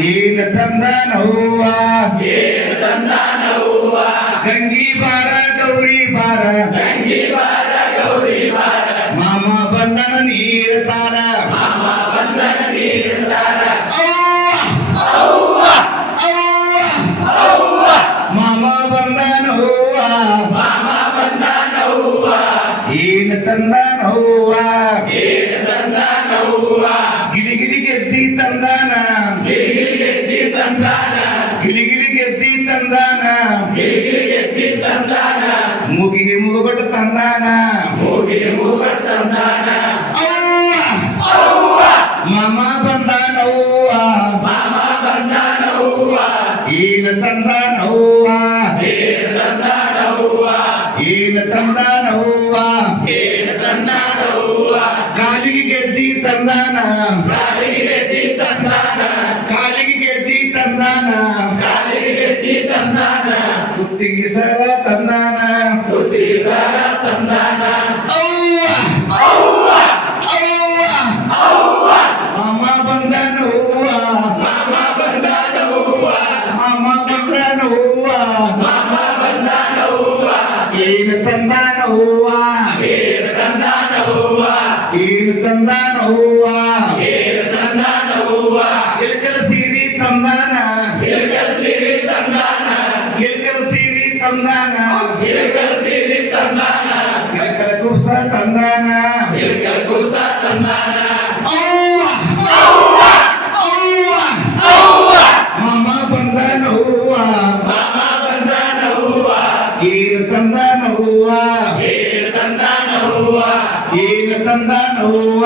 ಏನ ತಂದಾನವ್ವ ಗಂಗಿ ಬಾರ ಗೌರಿ ಬಾರ ಮಾಮ ಬಂದನ ನೀರ ತಾರ ಮಾಮ ಬಂದನವ್ವ ಏನ ತಂದಾನವ್ವ ಗಿಲಿ ಗಿಲಿ ಗೆಜ್ಜಿ ತಂದಾನ ಗಿಲಿ ಗಿಲಿ ಗೆಜ್ಜಿ ತಂದಾನ ಮೂಗಿಗೆ ಮೂಗುಬಟ್ಟು ತಂದಾನ ಮಾಮ ಬಂದಾನವ್ವ ಏನ ತಂದಾನವ್ವ ಏನ ತಂದಾನವ್ವ ಕಾಲಿಗೆ ಗೆಜ್ಜಿ ತಂದಾನ ಕಾಲಿಗೆ ಗೆಜ್ಜಿ ತಂದಾನ ಕುತ್ತಿಗೆ ಸರ ತಂದಾನ ಅವ್ವ ಮಾಮ ಬಂದನವ್ವ ಮಾಮ ಬಂದನವ್ವ ಏನ ತಂದಾನವ್ವ ಏನ ತಂದಾನವ್ವ ಇಳಕಲ ಸೀರಿ ತಂದಾನ ಇಳಕಲ ಸೀರಿ ತಂದಾನ ಇಳಕಲ ಕುರ್ಸ ತಂದಾನ ಮಾಮ ಬಂದನವ್ವ ಏನ ತಂದಾನವ್ವ ಏನ ತಂದಾನವ್ವ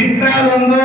ಇಂಥದೊಂದು